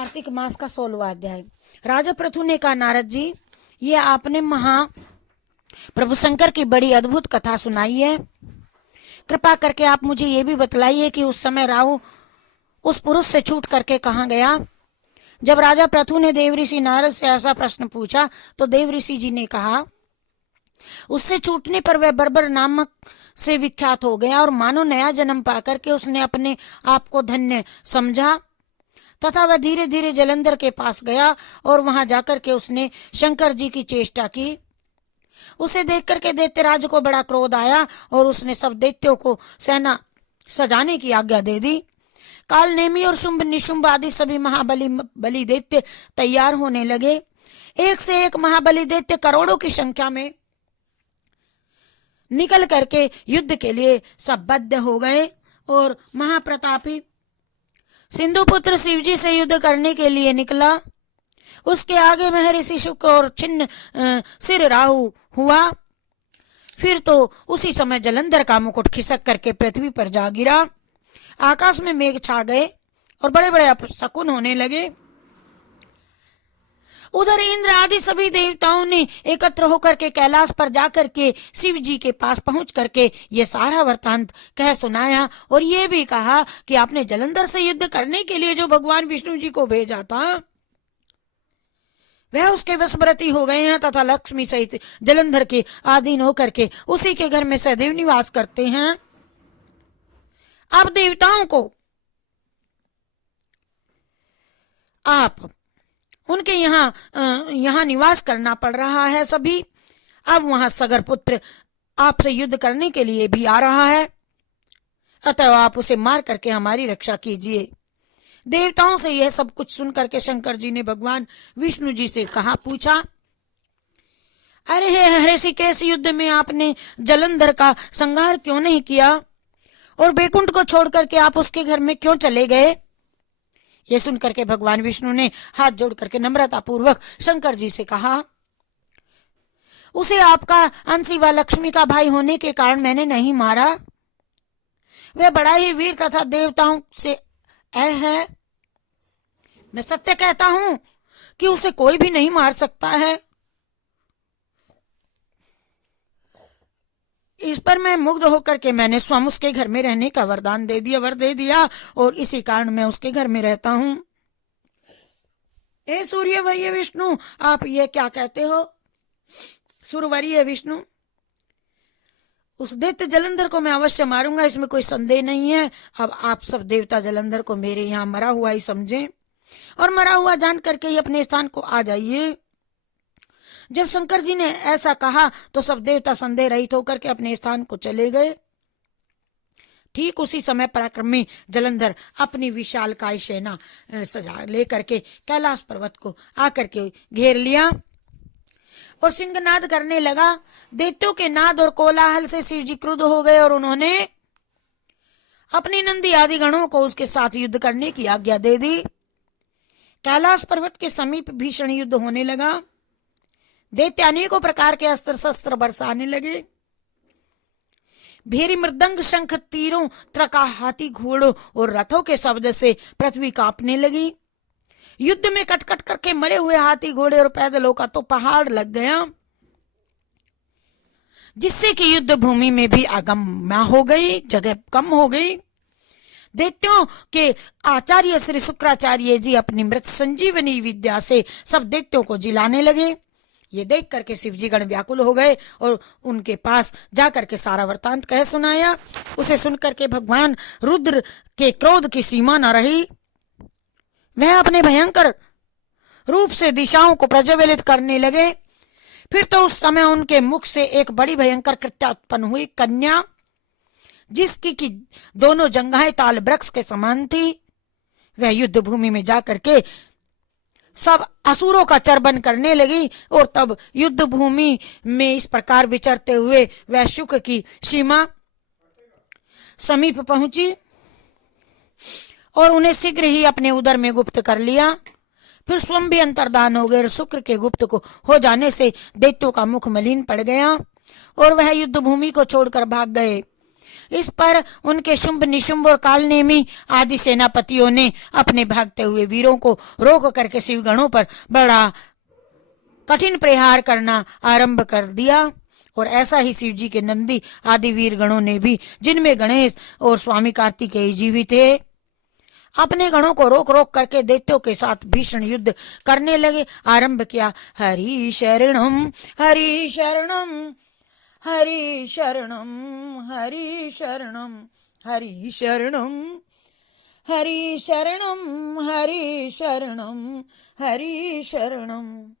कार्तिक मास का 16वां अध्याय। राजा पृथु ने कहा, नारद जी, ये आपने प्रभु शंकर की बड़ी अद्भुत कथा सुनाई है। कृपा करके आप मुझे ये भी बतलाइए कि उस समय राहु उस पुरुष से छूट करके कहाँ गया। जब राजा पृथु ने देवऋषि नारद से ऐसा प्रश्न पूछा तो देवऋषि जी ने कहा, उससे छूटने पर वह बर्बर नामक से विख्यात हो गया और मानो नया जन्म पाकर के उसने अपने आप को धन्य समझा तथा वह धीरे धीरे जलंधर के पास गया और वहां जाकर के उसने शंकर जी की चेष्टा की। उसे देख करके दैत्यराज को बड़ा क्रोध आया और उसने सब दैत्यों को सेना सजाने की आज्ञा दे दी। काल नेमी और शुंभ निशुंभ आदि सभी महाबली दैत्य तैयार होने लगे। एक से एक महाबली दैत्य करोड़ों की संख्या में निकल करके युद्ध के लिए सब बद्ध हो गए और महाप्रतापी सिंधुपुत्र शिवजी से युद्ध करने के लिए निकला। उसके आगे महर्षि शुक और छिन्न सिर राहु हुआ। फिर तो उसी समय जलंधर का मुकुट खिसक करके पृथ्वी पर जा गिरा। आकाश में मेघ छा गए और बड़े बड़े अपशकुन होने लगे। उधर इंद्र आदि सभी देवताओं ने एकत्र होकर के कैलाश पर जाकर के शिव जी के पास पहुंच करके ये सारा वृत्तांत कह सुनाया और ये भी कहा कि आपने जलंधर से युद्ध करने के लिए जो भगवान विष्णु जी को भेजा था वह उसके वशवर्ती हो गए हैं तथा लक्ष्मी सहित जलंधर के अधीन होकर के उसी के घर में सदैव निवास करते हैं। अब देवताओं को आप उनके यहाँ निवास करना पड़ रहा है सभी। अब वहां सगर पुत्र आपसे युद्ध करने के लिए भी आ रहा है, अतः आप उसे मार करके हमारी रक्षा कीजिए। देवताओं से यह सब कुछ सुन करके शंकर जी ने भगवान विष्णु जी से कहा, पूछा, अरे हे ऋषिकेश, युद्ध में आपने जलंधर का संहार क्यों नहीं किया और बैकुंठ को छोड़ करके आप उसके घर में क्यों चले गए। ये सुन करके भगवान विष्णु ने हाथ जोड़ करके नम्रता पूर्वक शंकर जी से कहा, उसे आपका अंशी व लक्ष्मी का भाई होने के कारण मैंने नहीं मारा। वह बड़ा ही वीर तथा देवताओं से है। मैं सत्य कहता हूं कि उसे कोई भी नहीं मार सकता है। इस पर मैं मुग्ध होकर के मैंने स्वयं उसके घर में रहने का वर दे दिया और इसी कारण मैं उसके घर में रहता हूं। ए सूर्यवर्य विष्णु, आप ये क्या कहते हो। सूर्यवर्य विष्णु, उस दैत्य जलंधर को मैं अवश्य मारूंगा, इसमें कोई संदेह नहीं है। अब आप सब देवता जलंधर को मेरे यहाँ मरा हुआ ही समझें और मरा हुआ जान करके ही अपने स्थान को आ जाइए। जब शंकर जी ने ऐसा कहा तो सब देवता संदेह रहित होकर के अपने स्थान को चले गए। ठीक उसी समय पराक्रमी जलंधर अपनी विशालकाय सेना सजा लेकर के कैलाश पर्वत को आकर के घेर लिया और सिंहनाद करने लगा। दैत्यों के नाद और कोलाहल से शिव जी क्रुद्ध हो गए और उन्होंने अपनी नंदी आदि गणों को उसके साथ युद्ध करने की आज्ञा दे दी। कैलाश पर्वत के समीप भीषण युद्ध होने लगा। दैत्य अनेकों प्रकार के अस्त्र शस्त्र बरसाने लगे। भेरी मृदंग शंख तीरों त्रका हाथी घोड़ों और रथों के शब्द से पृथ्वी कांपने लगी। युद्ध में कटकट करके मरे हुए हाथी घोड़े और पैदलों का तो पहाड़ लग गया, जिससे कि युद्ध भूमि में भी अगम हो गई, जगह कम हो गई। दैत्यों के आचार्य श्री शुक्राचार्य जी अपनी मृत संजीवनी विद्या से सब दैत्यों को जिलाने लगे। ये देख करके शिवजी गण व्याकुल हो गए और उनके पास जाकर के सारा वृतांत कह सुनाया। उसे सुनकर के भगवान रुद्र के क्रोध की सीमा न रही। वह अपने भयंकर रूप से दिशाओं को प्रज्वलित करने लगे। फिर तो उस समय उनके मुख से एक बड़ी भयंकर कृत्या उत्पन्न हुई। कन्या, जिसकी की दोनों जंघाएं ताल वृक्ष के समान थी, वह युद्ध भूमि में जाकर के सब असुरों का चर्बन करने लगी और तब युद्ध भूमि में इस प्रकार विचरते हुए वह शुक की सीमा समीप पहुंची और उन्हें शीघ्र ही अपने उदर में गुप्त कर लिया। फिर स्वयं भी अंतर्धान हो गए। शुक्र के गुप्त को हो जाने से दैत्यों का मुख मलिन पड़ गया और वह युद्ध भूमि को छोड़कर भाग गए। इस पर उनके शुंभ निशुंभ और कालनेमी आदि सेनापतियों ने अपने भागते हुए वीरों को रोक करके शिवगणों पर बड़ा कठिन प्रहार करना आरंभ कर दिया। और ऐसा ही शिव जी के नंदी आदि वीर गणों ने भी, जिनमें गणेश और स्वामी कार्तिकेय जी भी थे, अपने गणों को रोक रोक करके दैत्यों के साथ भीषण युद्ध करने लगे, आरंभ किया। हरि शरणम हरि शरणम हरि शरणम हरि शरणम हरि शरणम हरि शरणम हरि शरणम हरि शरणम।